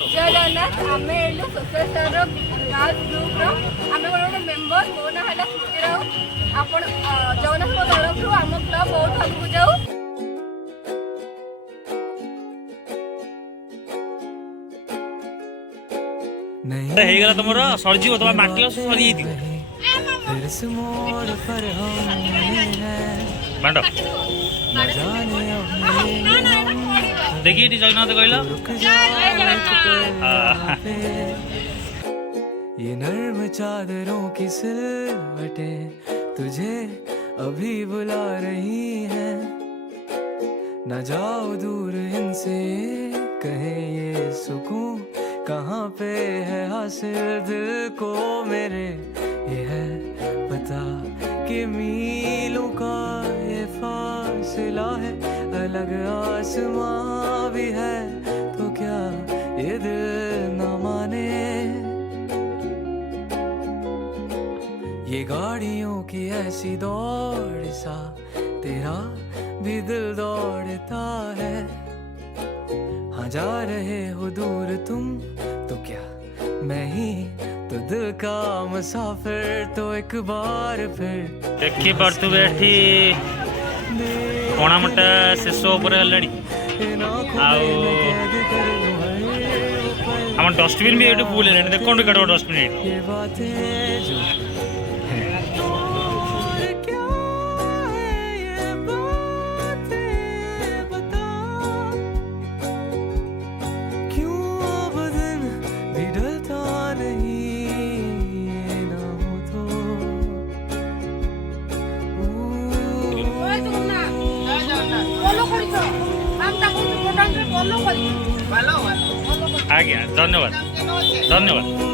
जय जगन्नाथ आम social star girls group आम गोटे मेम्बर मो ना है स्मृति राउत आप जगन्नाथ तरफ आम क्लब बहुत आगू जाऊ ହେଇଗଲା ତମର ସରିଯିବ ତମ ମାଟି ଲସ ସରିଯାଇଥିବ ବାଣ୍ଡ देखिए एटी जगन्नाथ कहल ये नर्म चादरों की सिलवटें तुझे अभी बुला रही हैं न जाओ दूर इनसे कहे ये सुकून कहाँ पे है हासिल दिल को मेरे ये है पता कि मीलों का ये फासला है अलग आसमां भी है तो क्या ये दिल न माने ये गाड़ियों की ऐसी दौड़ सा तेरा भी दिल दौड़ता है हाँ जा रहे हो दूर तुम तो क्या मैं ही तो दिल का मुसाफिर तो एक बार फिर देखी पार्थुबे एठी कोणा मोटा शेष उपरे हलाणी आम डस्टबिन भी ये फुल है देखो कड़ो डस्टबिन ये बातें जो आज्ञा धन्यवाद धन्यवाद।